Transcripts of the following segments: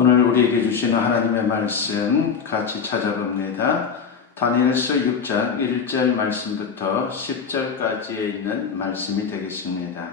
오늘 우리에게 주시는 하나님의 말씀 같이 찾아봅니다. 다니엘서 6장 1절 말씀부터 10절까지에 있는 말씀이 되겠습니다.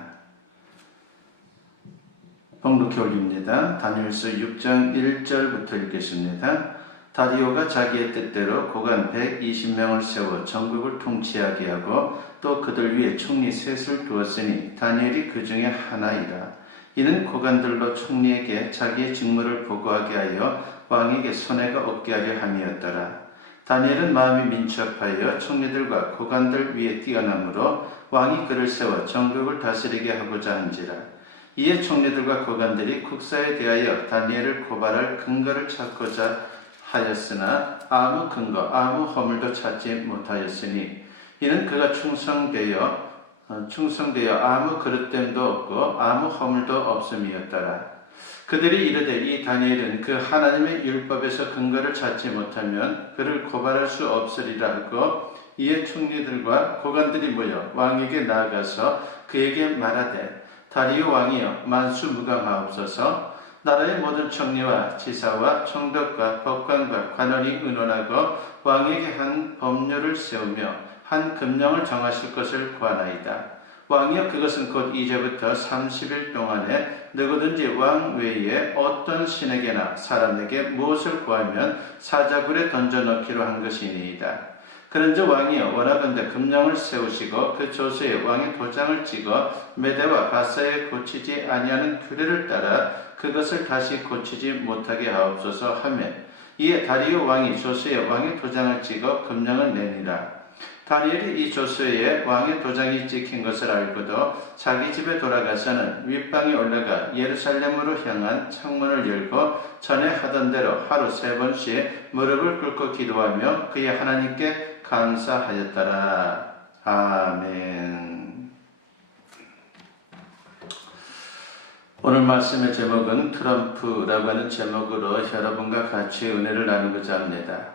봉독해 올립니다. 다니엘서 6장 1절부터 읽겠습니다. 다리오가 자기의 뜻대로 고관 120명을 세워 전국을 통치하게 하고 또 그들 위에 총리 셋을 두었으니 다니엘이 그 중에 하나이라. 이는 고관들로 총리에게 자기의 직무를 보고하게 하여 왕에게 손해가 없게 하려 함이었더라. 다니엘은 마음이 민첩하여 총리들과 고관들 위에 뛰어나므로 왕이 그를 세워 전국을 다스리게 하고자 한지라. 이에 총리들과 고관들이 국사에 대하여 다니엘을 고발할 근거를 찾고자 하였으나 아무 근거, 아무 허물도 찾지 못하였으니 이는 그가 충성되어 아무 그릇됨도 없고 아무 허물도 없음이었더라. 그들이 이르되 이 다니엘은 그 하나님의 율법에서 근거를 찾지 못하면 그를 고발할 수 없으리라 하고 이에 총리들과 고관들이 모여 왕에게 나아가서 그에게 말하되 다리오 왕이여 만수무강하옵소서. 나라의 모든 총리와 지사와 총독과 법관과 관원이 의논하고 왕에게 한 법률을 세우며 한 금령을 정하실 것을 구하나이다. 왕이여 그것은 곧 이제부터 30일 동안에 누구든지 왕 외에 어떤 신에게나 사람에게 무엇을 구하면 사자굴에 던져넣기로 한 것이니이다. 그런즉 왕이여 원하건대 금령을 세우시고 그 조서에 왕의 도장을 찍어 메대와 바사에 고치지 아니하는 규례를 따라 그것을 다시 고치지 못하게 하옵소서 하며 이에 다리오 왕이 조서에 왕의 도장을 찍어 금령을 내니라. 다니엘이 이 조서에 왕의 도장이 찍힌 것을 알고도 자기 집에 돌아가서는 윗방에 올라가 예루살렘으로 향한 창문을 열고 전에 하던 대로 하루 3번씩 무릎을 꿇고 기도하며 그의 하나님께 감사하였더라. 아멘. 오늘 말씀의 제목은 트럼프라고 하는 제목으로 여러분과 같이 은혜를 나누고자 합니다.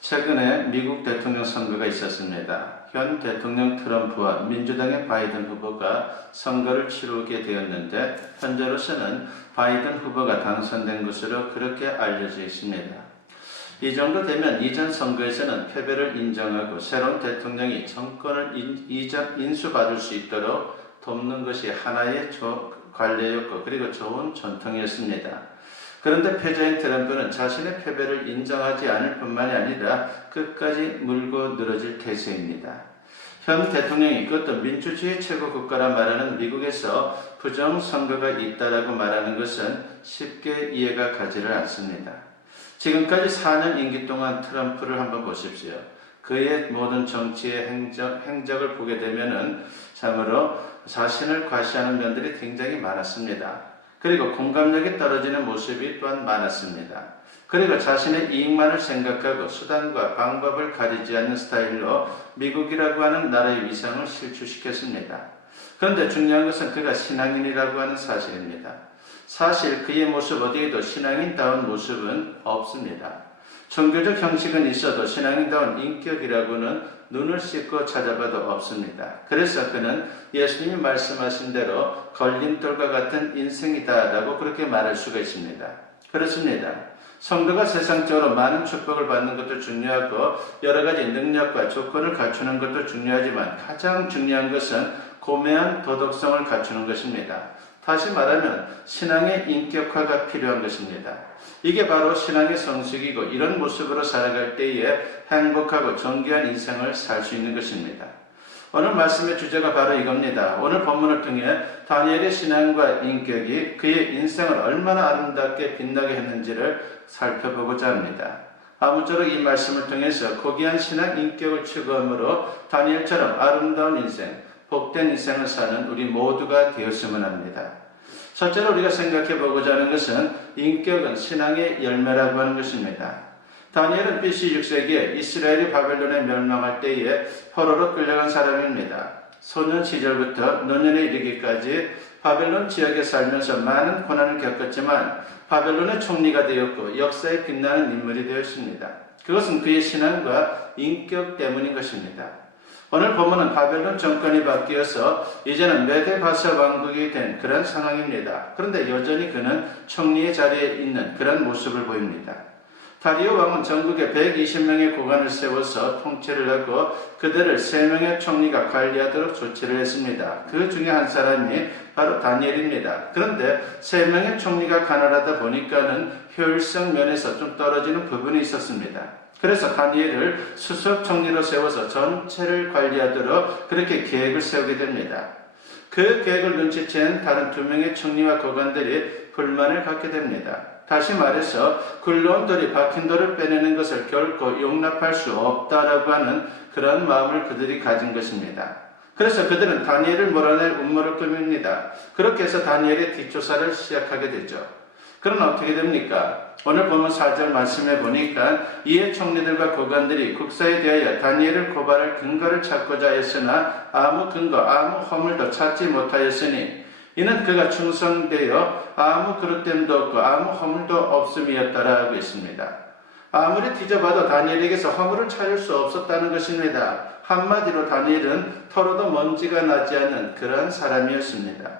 최근에 미국 대통령 선거가 있었습니다. 현 대통령 트럼프와 민주당의 바이든 후보가 선거를 치르게 되었는데 현재로서는 바이든 후보가 당선된 것으로 그렇게 알려져 있습니다. 이 정도 되면 이전 선거에서는 패배를 인정하고 새로운 대통령이 정권을 인수받을 수 있도록 돕는 것이 하나의 관례였고 그리고 좋은 전통이었습니다. 그런데 패자인 트럼프는 자신의 패배를 인정하지 않을 뿐만이 아니라 끝까지 물고 늘어질 태세입니다. 현 대통령이 그것도 민주주의 최고 국가라 말하는 미국에서 부정선거가 있다라고 말하는 것은 쉽게 이해가 가지를 않습니다. 지금까지 4년 임기 동안 트럼프를 한번 보십시오. 그의 모든 정치의 행적을 보게 되면은 참으로 자신을 과시하는 면들이 굉장히 많았습니다. 그리고 공감력이 떨어지는 모습이 또한 많았습니다. 그리고 자신의 이익만을 생각하고 수단과 방법을 가리지 않는 스타일로 미국이라고 하는 나라의 위상을 실추시켰습니다. 그런데 중요한 것은 그가 신앙인이라고 하는 사실입니다. 사실 그의 모습 어디에도 신앙인다운 모습은 없습니다. 종교적 형식은 있어도 신앙인다운 인격이라고는 눈을 씻고 찾아봐도 없습니다. 그래서 그는 예수님이 말씀하신 대로 걸림돌과 같은 인생이다라고 그렇게 말할 수가 있습니다. 그렇습니다. 성도가 세상적으로 많은 축복을 받는 것도 중요하고 여러 가지 능력과 조건을 갖추는 것도 중요하지만 가장 중요한 것은 고매한 도덕성을 갖추는 것입니다. 다시 말하면 신앙의 인격화가 필요한 것입니다. 이게 바로 신앙의 성숙이고 이런 모습으로 살아갈 때에 행복하고 정귀한 인생을 살 수 있는 것입니다. 오늘 말씀의 주제가 바로 이겁니다. 오늘 본문을 통해 다니엘의 신앙과 인격이 그의 인생을 얼마나 아름답게 빛나게 했는지를 살펴보고자 합니다. 아무쪼록 이 말씀을 통해서 고귀한 신앙 인격을 추구함으로 다니엘처럼 아름다운 인생, 복된 인생을 사는 우리 모두가 되었으면 합니다. 첫째로 우리가 생각해 보고자 하는 것은 인격은 신앙의 열매라고 하는 것입니다. 다니엘은 BC 6세기에 이스라엘이 바벨론에 멸망할 때에 포로로 끌려간 사람입니다. 소년 시절부터 노년에 이르기까지 바벨론 지역에 살면서 많은 고난을 겪었지만 바벨론의 총리가 되었고 역사에 빛나는 인물이 되었습니다. 그것은 그의 신앙과 인격 때문인 것입니다. 오늘 본문은 바벨론 정권이 바뀌어서 이제는 메데바사 왕국이 된 그런 상황입니다. 그런데 여전히 그는 총리의 자리에 있는 그런 모습을 보입니다. 다리오 왕은 전국에 120명의 고관을 세워서 통치를 하고 그들을 3명의 총리가 관리하도록 조치를 했습니다. 그 중에 한 사람이 바로 다니엘입니다. 그런데 3명의 총리가 가난하다 보니까는 효율성 면에서 좀 떨어지는 부분이 있었습니다. 그래서 다니엘을 수석 총리로 세워서 전체를 관리하도록 그렇게 계획을 세우게 됩니다. 그 계획을 눈치챈 다른 2명의 총리와 고관들이 불만을 갖게 됩니다. 다시 말해서 굴러온 돌이 박힌 돌을 빼내는 것을 결코 용납할 수 없다라고 하는 그런 마음을 그들이 가진 것입니다. 그래서 그들은 다니엘을 몰아낼 음모를 꾸밉니다. 그렇게 해서 다니엘의 뒷조사를 시작하게 되죠. 그러나 어떻게 됩니까? 오늘 보면 4절 말씀해 보니까 이에 총리들과 고관들이 국사에 대하여 다니엘을 고발할 근거를 찾고자 했으나 아무 근거, 아무 허물도 찾지 못하였으니 이는 그가 충성되어 아무 그릇됨도 없고 아무 허물도 없음이었다라고 했습니다. 아무리 뒤져봐도 다니엘에게서 허물을 찾을 수 없었다는 것입니다. 한마디로 다니엘은 털어도 먼지가 나지 않는 그런 사람이었습니다.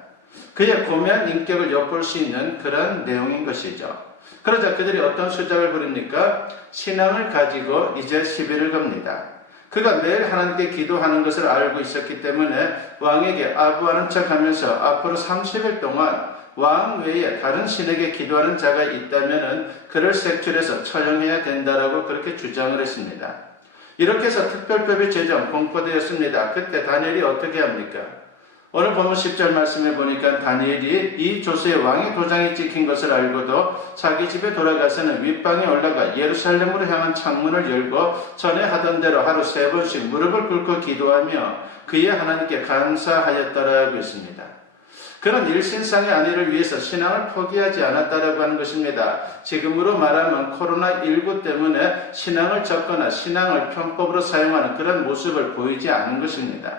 그의 고매한 인격을 엿볼 수 있는 그런 내용인 것이죠. 그러자 그들이 어떤 수작을 부립니까? 신앙을 가지고 이제 시비를 겁니다. 그가 매일 하나님께 기도하는 것을 알고 있었기 때문에 왕에게 아부하는 척하면서 앞으로 30일 동안 왕 외에 다른 신에게 기도하는 자가 있다면 그를 색출해서 처형해야 된다라고 그렇게 주장을 했습니다. 이렇게 해서 특별법이 제정 공포되었습니다. 그때 다니엘이 어떻게 합니까? 오늘 보면 10절 말씀해 보니까 다니엘이 이 조서에 왕의 도장이 찍힌 것을 알고도 자기 집에 돌아가서는 윗방에 올라가 예루살렘으로 향한 창문을 열고 전에 하던 대로 하루 3번씩 무릎을 꿇고 기도하며 그의 하나님께 감사하였다라고 했습니다. 그는 일신상의 아내를 위해서 신앙을 포기하지 않았다라고 하는 것입니다. 지금으로 말하면 코로나19 때문에 신앙을 접거나 신앙을 편법으로 사용하는 그런 모습을 보이지 않은 것입니다.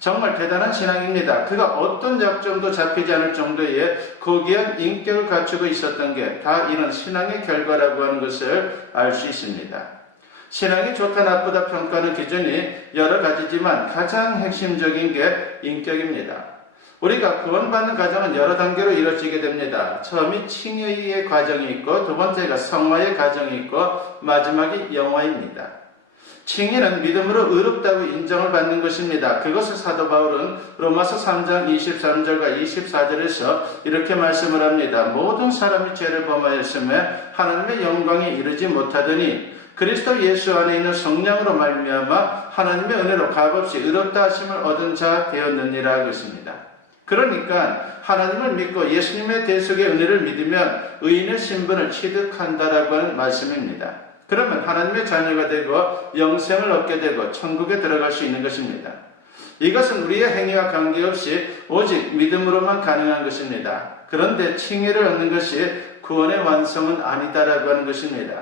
정말 대단한 신앙입니다. 그가 어떤 약점도 잡히지 않을 정도의 고귀한 인격을 갖추고 있었던 게 다 이런 신앙의 결과라고 하는 것을 알 수 있습니다. 신앙이 좋다 나쁘다 평가하는 기준이 여러 가지지만 가장 핵심적인 게 인격입니다. 우리가 구원받는 과정은 여러 단계로 이루어지게 됩니다. 처음이 칭의의 과정이 있고 두 번째가 성화의 과정이 있고 마지막이 영화입니다. 칭의는 믿음으로 의롭다고 인정을 받는 것입니다. 그것을 사도 바울은 로마서 3장 23절과 24절에서 이렇게 말씀을 합니다. 모든 사람이 죄를 범하였음에 하나님의 영광에 이르지 못하더니 그리스도 예수 안에 있는 성령으로 말미암아 하나님의 은혜로 값없이 의롭다 하심을 얻은 자 되었느니라 하고 있습니다. 그러니까 하나님을 믿고 예수님의 대속의 은혜를 믿으면 의인의 신분을 취득한다라고 하는 말씀입니다. 그러면 하나님의 자녀가 되고 영생을 얻게 되고 천국에 들어갈 수 있는 것입니다. 이것은 우리의 행위와 관계없이 오직 믿음으로만 가능한 것입니다. 그런데 칭의를 얻는 것이 구원의 완성은 아니다라고 하는 것입니다.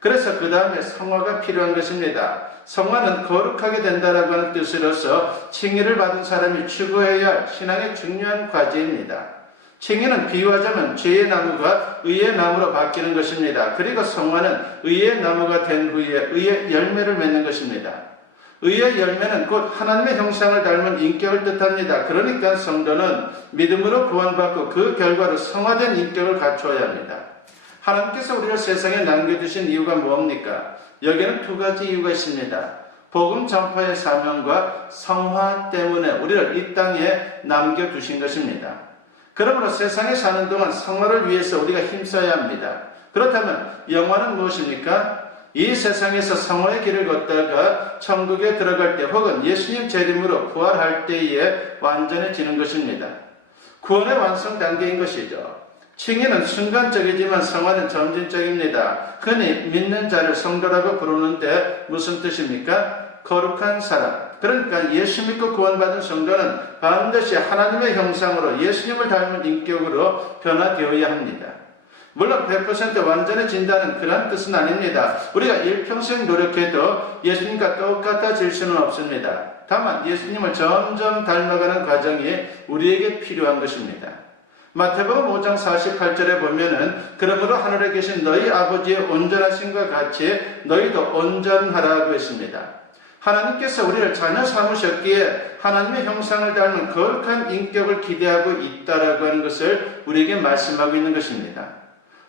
그래서 그 다음에 성화가 필요한 것입니다. 성화는 거룩하게 된다라고 하는 뜻으로서 칭의를 받은 사람이 추구해야 할 신앙의 중요한 과제입니다. 칭의는 비유하자면 죄의 나무가 의의 나무로 바뀌는 것입니다. 그리고 성화는 의의 나무가 된 후에 의의 열매를 맺는 것입니다. 의의 열매는 곧 하나님의 형상을 닮은 인격을 뜻합니다. 그러니까 성도는 믿음으로 구원받고 그 결과로 성화된 인격을 갖추어야 합니다. 하나님께서 우리를 세상에 남겨두신 이유가 뭡니까? 여기에는 2가지 이유가 있습니다. 복음 전파의 사명과 성화 때문에 우리를 이 땅에 남겨두신 것입니다. 그러므로 세상에 사는 동안 성화를 위해서 우리가 힘써야 합니다. 그렇다면 영화는 무엇입니까? 이 세상에서 성화의 길을 걷다가 천국에 들어갈 때 혹은 예수님 재림으로 부활할 때에 완전해지는 것입니다. 구원의 완성 단계인 것이죠. 칭의는 순간적이지만 성화는 점진적입니다. 흔히 믿는 자를 성도라고 부르는데 무슨 뜻입니까? 거룩한 사람. 그러니까 예수 믿고 구원받은 성도는 반드시 하나님의 형상으로 예수님을 닮은 인격으로 변화되어야 합니다. 물론 100% 완전해진다는 그런 뜻은 아닙니다. 우리가 일평생 노력해도 예수님과 똑같아질 수는 없습니다. 다만 예수님을 점점 닮아가는 과정이 우리에게 필요한 것입니다. 마태복음 5장 48절에 보면은 그러므로 하늘에 계신 너희 아버지의 온전하심과 같이 너희도 온전하라고 했습니다. 하나님께서 우리를 자녀 삼으셨기에 하나님의 형상을 닮은 거룩한 인격을 기대하고 있다라고 하는 것을 우리에게 말씀하고 있는 것입니다.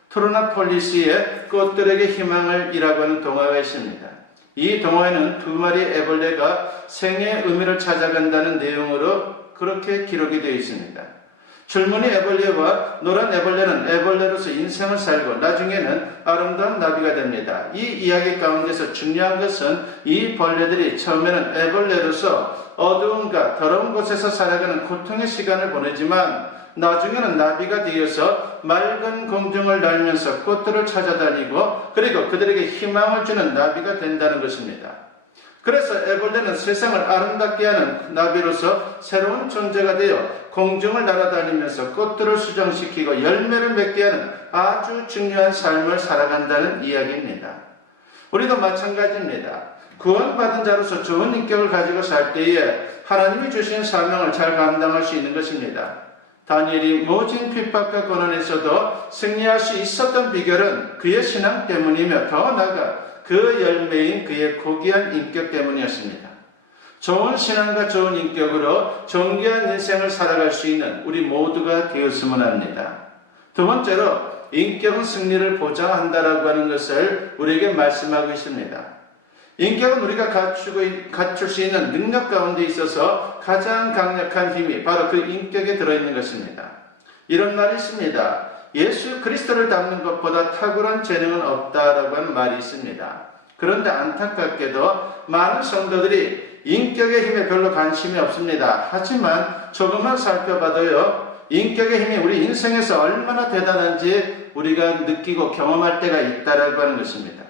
트로나폴리스의 꽃들에게 희망을 이라고 하는 동화가 있습니다. 이 동화에는 두 마리의 애벌레가 생의 의미를 찾아간다는 내용으로 그렇게 기록이 되어 있습니다. 줄무늬 애벌레와 노란 애벌레는 애벌레로서 인생을 살고 나중에는 아름다운 나비가 됩니다. 이 이야기 가운데서 중요한 것은 이 벌레들이 처음에는 애벌레로서 어두움과 더러운 곳에서 살아가는 고통의 시간을 보내지만 나중에는 나비가 되어서 맑은 공중을 날면서 꽃들을 찾아다니고 그리고 그들에게 희망을 주는 나비가 된다는 것입니다. 그래서 애벌레는 세상을 아름답게 하는 나비로서 새로운 존재가 되어 공중을 날아다니면서 꽃들을 수정시키고 열매를 맺게 하는 아주 중요한 삶을 살아간다는 이야기입니다. 우리도 마찬가지입니다. 구원받은 자로서 좋은 인격을 가지고 살 때에 하나님이 주신 사명을 잘 감당할 수 있는 것입니다. 다니엘이 모진 핍박과 고난에서도 승리할 수 있었던 비결은 그의 신앙 때문이며 더 나아가 그 열매인 그의 고귀한 인격 때문이었습니다. 좋은 신앙과 좋은 인격으로 존귀한 인생을 살아갈 수 있는 우리 모두가 되었으면 합니다. 두 번째로 인격은 승리를 보장한다라고 하는 것을 우리에게 말씀하고 있습니다. 인격은 우리가 갖출 수 있는 능력 가운데 있어서 가장 강력한 힘이 바로 그 인격에 들어있는 것입니다. 이런 말이 있습니다. 예수 그리스도를 닮는 것보다 탁월한 재능은 없다라고 하는 말이 있습니다. 그런데 안타깝게도 많은 성도들이 인격의 힘에 별로 관심이 없습니다. 하지만 조금만 살펴봐도요, 인격의 힘이 우리 인생에서 얼마나 대단한지 우리가 느끼고 경험할 때가 있다라고 하는 것입니다.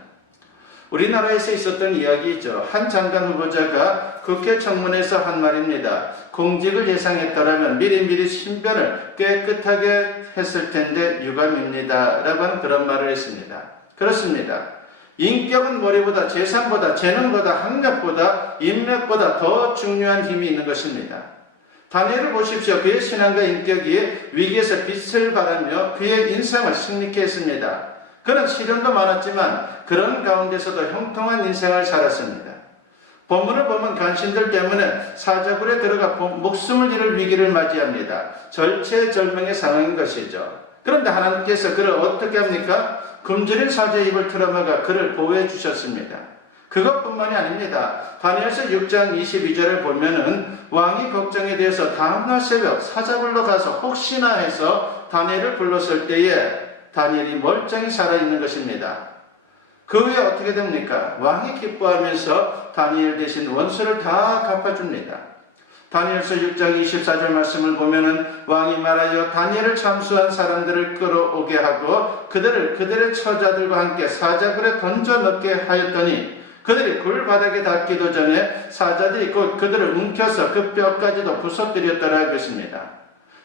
우리나라에서 있었던 이야기이죠. 한 장관 후보자가 국회 청문회에서 한 말입니다. 공직을 예상했더라면 미리미리 신변을 깨끗하게 했을 텐데 유감입니다. 라고 하는 그런 말을 했습니다. 그렇습니다. 인격은 머리보다 재산보다 재능보다 학력보다 인맥보다 더 중요한 힘이 있는 것입니다. 다니엘을 보십시오. 그의 신앙과 인격이 위기에서 빛을 발하며 그의 인생을 승리케 했습니다. 그는 시련도 많았지만 그런 가운데서도 형통한 인생을 살았습니다. 본문을 보면 간신들 때문에 사자굴에 들어가 목숨을 잃을 위기를 맞이합니다. 절체절명의 상황인 것이죠. 그런데 하나님께서 그를 어떻게 합니까? 굶주린 사자의 입을 틀어막아 그를 보호해 주셨습니다. 그것뿐만이 아닙니다. 다니엘서 6장 22절을 보면은 왕이 걱정에 대해서 다음날 새벽 사자굴로 가서 혹시나 해서 다니엘을 불렀을 때에 다니엘이 멀쩡히 살아있는 것입니다. 그 후에 어떻게 됩니까? 왕이 기뻐하면서 다니엘 대신 원수를 다 갚아줍니다. 다니엘서 6장 24절 말씀을 보면은 왕이 말하여 다니엘을 참수한 사람들을 끌어오게 하고 그들의 처자들과 함께 사자굴에 던져 넣게 하였더니 그들이 굴 바닥에 닿기도 전에 사자들이 곧 그들을 움켜서 그 뼈까지도 부서뜨렸더라 하겠습니다.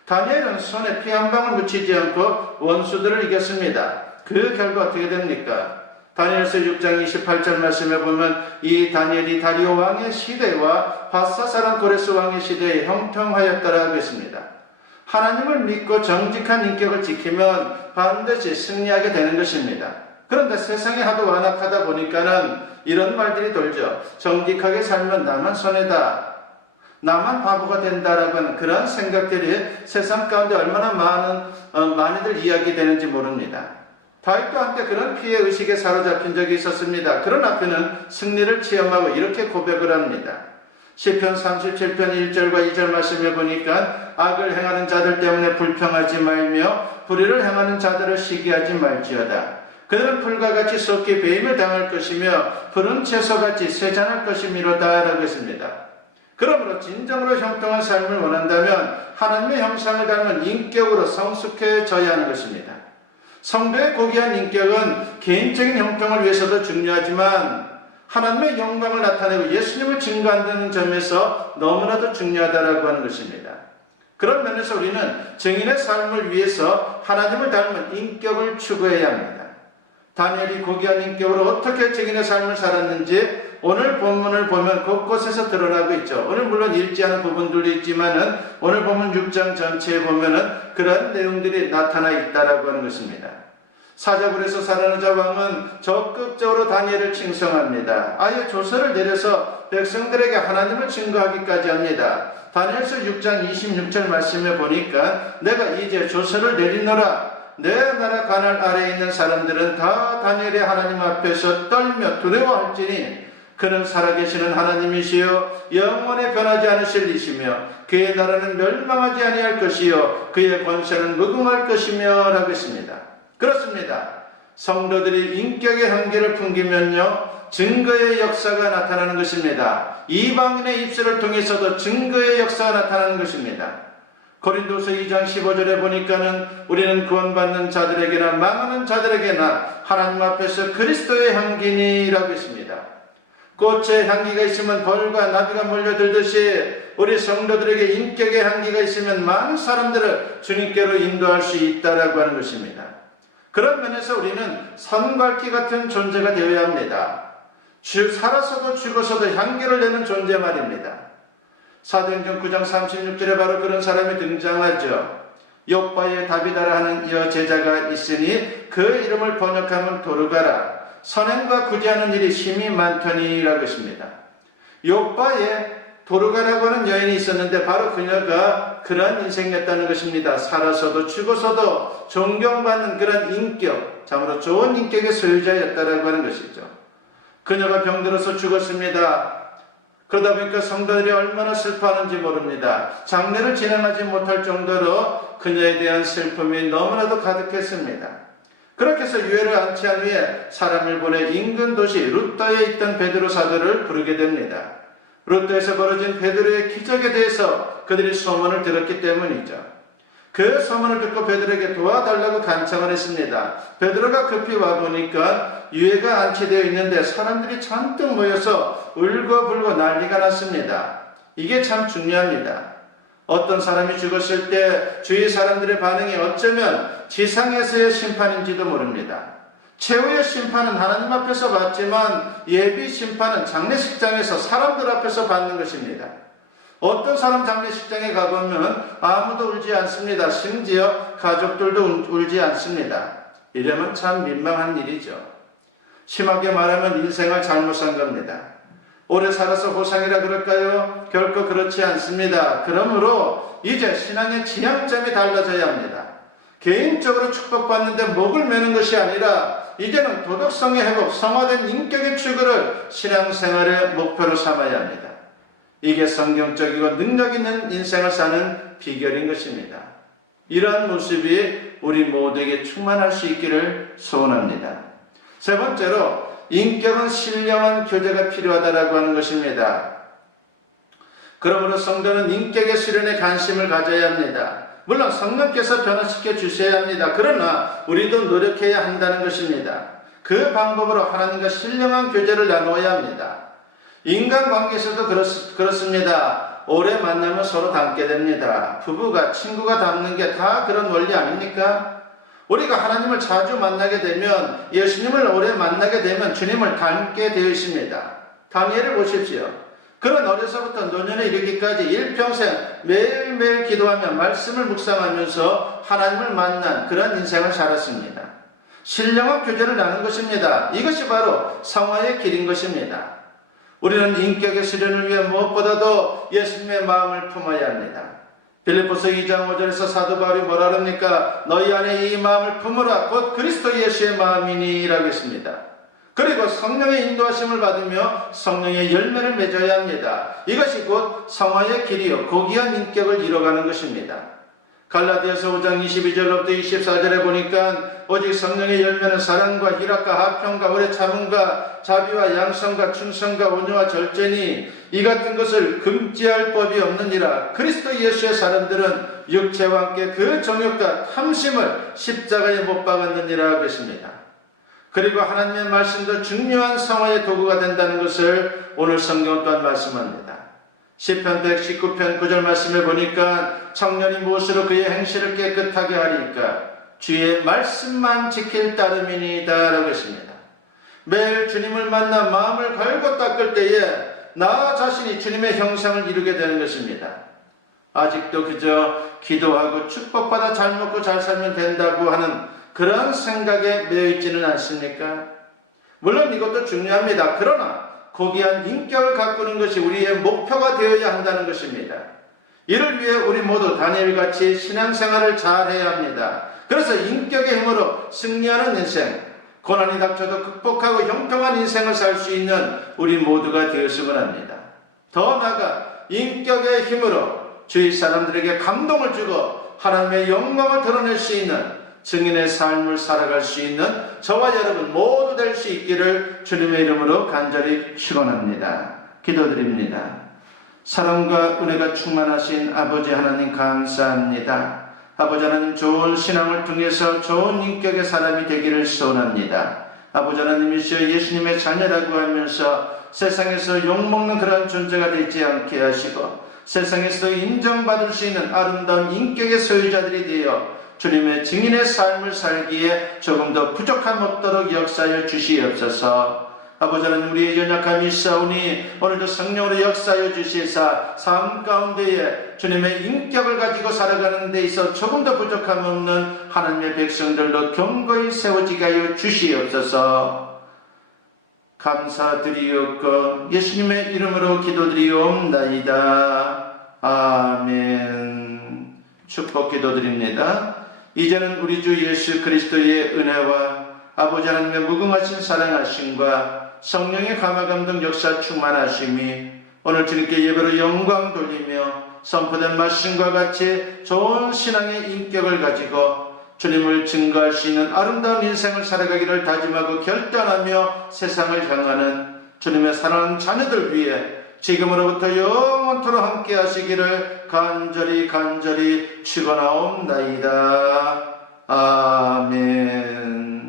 다니엘은 손에 피 한 방울 묻히지 않고 원수들을 이겼습니다. 그 결과 어떻게 됩니까? 다니엘서 6장 28절 말씀에 보면 이 다니엘이 다리오 왕의 시대와 바사사랑 고레스 왕의 시대에 형통하였더라 하겠습니다. 하나님을 믿고 정직한 인격을 지키면 반드시 승리하게 되는 것입니다. 그런데 세상이 하도 완악하다 보니까는 이런 말들이 돌죠. 정직하게 살면 나만 손해다. 나만 바보가 된다라고 하는 그런 생각들이 세상 가운데 얼마나 많이들 이야기되는지 모릅니다. 다윗도 한때 그런 피해 의식에 사로잡힌 적이 있었습니다. 그러나 그는 승리를 체험하고 이렇게 고백을 합니다. 시편 37편 1절과 2절 말씀에 보니까 악을 행하는 자들 때문에 불평하지 말며 불의를 행하는 자들을 시기하지 말지어다. 그들은 풀과 같이 썩게 배임을 당할 것이며 푸른 채소같이 쇠잔할 것이미로다 라고 했습니다. 그러므로 진정으로 형통한 삶을 원한다면 하나님의 형상을 닮은 인격으로 성숙해져야 하는 것입니다. 성도의 고귀한 인격은 개인적인 형통을 위해서도 중요하지만 하나님의 영광을 나타내고 예수님을 증거한다는 점에서 너무나도 중요하다라고 하는 것입니다. 그런 면에서 우리는 증인의 삶을 위해서 하나님을 닮은 인격을 추구해야 합니다. 다니엘이 고귀한 인격으로 어떻게 증인의 삶을 살았는지 오늘 본문을 보면 곳곳에서 드러나고 있죠. 오늘 물론 읽지 않은 부분들도 있지만은 오늘 본문 6장 전체에 보면은 그런 내용들이 나타나 있다라고 하는 것입니다. 사자굴에서 살아나자 왕은 적극적으로 다니엘을 칭송합니다. 아예 조서를 내려서 백성들에게 하나님을 증거하기까지 합니다. 다니엘서 6장 26절 말씀에 보니까 내가 이제 조서를 내리노라. 내 나라 관할 아래에 있는 사람들은 다 다니엘의 하나님 앞에서 떨며 두려워할지니 그는 살아계시는 하나님이시요 영원히 변하지 않으실 이시며 그의 나라는 멸망하지 아니할 것이요 그의 권세는 무궁할 것이며 라고 했습니다. 그렇습니다. 성도들이 인격의 한계를 풍기면요 증거의 역사가 나타나는 것입니다. 이방인의 입술을 통해서도 증거의 역사가 나타나는 것입니다. 고린도서 2장 15절에 보니까는 우리는 구원받는 자들에게나 망하는 자들에게나 하나님 앞에서 그리스도의 향기니라고 했습니다. 꽃에 향기가 있으면 벌과 나비가 몰려들듯이 우리 성도들에게 인격의 향기가 있으면 많은 사람들을 주님께로 인도할 수 있다라고 하는 것입니다. 그런 면에서 우리는 선갈퀴 같은 존재가 되어야 합니다. 살아서도 죽어서도 향기를 내는 존재 말입니다. 사도행전 9장 36절에 바로 그런 사람이 등장하죠. 욥바의 다비다라 하는 여제자가 있으니 그 이름을 번역하면 도르가라. 선행과 구제하는 일이 힘이 많더니라고 했습니다. 욥바에 도르가라고 하는 여인이 있었는데 바로 그녀가 그런 인생이었다는 것입니다. 살아서도 죽어서도 존경받는 그런 인격, 참으로 좋은 인격의 소유자였다라고 하는 것이죠. 그녀가 병들어서 죽었습니다. 그러다 보니까 성도들이 얼마나 슬퍼하는지 모릅니다. 장례를 진행하지 못할 정도로 그녀에 대한 슬픔이 너무나도 가득했습니다. 그렇게 해서 유해를 안치한 후에 사람을 보내 인근 도시 루따에 있던 베드로 사도를 부르게 됩니다. 루따에서 벌어진 베드로의 기적에 대해서 그들이 소문을 들었기 때문이죠. 그 소문을 듣고 베드로에게 도와달라고 간청을 했습니다. 베드로가 급히 와보니까 유해가 안치되어 있는데 사람들이 잔뜩 모여서 울고불고 난리가 났습니다. 이게 참 중요합니다. 어떤 사람이 죽었을 때 주위 사람들의 반응이 어쩌면 지상에서의 심판인지도 모릅니다. 최후의 심판은 하나님 앞에서 받지만 예비 심판은 장례식장에서 사람들 앞에서 받는 것입니다. 어떤 사람 장례식장에 가보면 아무도 울지 않습니다. 심지어 가족들도 울지 않습니다. 이러면 참 민망한 일이죠. 심하게 말하면 인생을 잘못 산 겁니다. 오래 살아서 보상이라 그럴까요? 결코 그렇지 않습니다. 그러므로 이제 신앙의 지향점이 달라져야 합니다. 개인적으로 축복받는데 목을 매는 것이 아니라 이제는 도덕성의 회복, 성화된 인격의 추구를 신앙생활의 목표로 삼아야 합니다. 이게 성경적이고 능력 있는 인생을 사는 비결인 것입니다. 이러한 모습이 우리 모두에게 충만할 수 있기를 소원합니다. 세 번째로 인격은 신령한 교제가 필요하다라고 하는 것입니다. 그러므로 성도는 인격의 수련에 관심을 가져야 합니다. 물론 성령께서 변화시켜 주셔야 합니다. 그러나 우리도 노력해야 한다는 것입니다. 그 방법으로 하나님과 신령한 교제를 나누어야 합니다. 인간관계에서도 그렇습니다. 오래 만나면 서로 닮게 됩니다. 부부가 친구가 닮는 게 다 그런 원리 아닙니까? 우리가 하나님을 자주 만나게 되면 예수님을 오래 만나게 되면 주님을 닮게 되어 있습니다. 다니엘을 보십시오. 그런 어려서부터 노년에 이르기까지 일평생 매일매일 기도하며 말씀을 묵상하면서 하나님을 만난 그런 인생을 살았습니다. 신령한 교제를 나눈 것입니다. 이것이 바로 성화의 길인 것입니다. 우리는 인격의 수련을 위해 무엇보다도 예수님의 마음을 품어야 합니다. 빌립보서 2장 5절에서 사도 바울이 뭐라 합니까? 너희 안에 이 마음을 품으라 곧 그리스도 예수의 마음이니 라고 했습니다. 그리고 성령의 인도하심을 받으며 성령의 열매를 맺어야 합니다. 이것이 곧 성화의 길이요 고귀한 인격을 이뤄가는 것입니다. 갈라디아서 5장 22절로부터 24절에 보니까 오직 성령의 열매는 사랑과 희락과 화평과 오래 참음과 자비와 양성과 충성과 온유와 절제니 이 같은 것을 금지할 법이 없느니라. 그리스도 예수의 사람들은 육체와 함께 그 정욕과 탐심을 십자가에 못 박았느니라 하고 있습니다. 그리고 하나님의 말씀도 중요한 성화의 도구가 된다는 것을 오늘 성경 또한 말씀합니다. 시편 119편 9절 말씀에 보니까 청년이 무엇으로 그의 행실을 깨끗하게 하리까? 주의 말씀만 지킬 따름이니이다 라고 했습니다. 매일 주님을 만나 마음을 갈고 닦을 때에 나 자신이 주님의 형상을 이루게 되는 것입니다. 아직도 그저 기도하고 축복받아 잘 먹고 잘 살면 된다고 하는 그런 생각에 매여 있지는 않습니까? 물론 이것도 중요합니다. 그러나 고귀한 인격을 가꾸는 것이 우리의 목표가 되어야 한다는 것입니다. 이를 위해 우리 모두 다니엘같이 신앙생활을 잘해야 합니다. 그래서 인격의 힘으로 승리하는 인생, 고난이 닥쳐도 극복하고 형통한 인생을 살 수 있는 우리 모두가 되었으면 합니다. 더 나아가 인격의 힘으로 주위 사람들에게 감동을 주고 하나님의 영광을 드러낼 수 있는 증인의 삶을 살아갈 수 있는 저와 여러분 모두 될 수 있기를 주님의 이름으로 간절히 축원합니다. 기도드립니다. 사랑과 은혜가 충만하신 아버지 하나님 감사합니다. 아버지 하나님 좋은 신앙을 통해서 좋은 인격의 사람이 되기를 소원합니다. 아버지 하나님이시여 예수님의 자녀라고 하면서 세상에서 욕먹는 그런 존재가 되지 않게 하시고 세상에서 인정받을 수 있는 아름다운 인격의 소유자들이 되어 주님의 증인의 삶을 살기에 조금 더 부족함 없도록 역사하여 주시옵소서. 아버지 하나님 우리의 연약함이 있사오니 오늘도 성령으로 역사하여 주시사 삶 가운데에 주님의 인격을 가지고 살아가는 데 있어 조금 더 부족함 없는 하나님의 백성들로 견고히 세워지게 하여 주시옵소서. 감사드리옵고 예수님의 이름으로 기도드리옵나이다. 아멘. 축복 기도드립니다. 이제는 우리 주 예수 그리스도의 은혜와 아버지 하나님의 무궁하신 사랑하심과 성령의 감화감동 역사 충만하심이 오늘 주님께 예배로 영광 돌리며 선포된 말씀과 같이 좋은 신앙의 인격을 가지고 주님을 증거할 수 있는 아름다운 인생을 살아가기를 다짐하고 결단하며 세상을 향하는 주님의 사랑하는 자녀들 위해 지금으로부터 영원토록 함께 하시기를 간절히 축원하옵나이다. 아멘.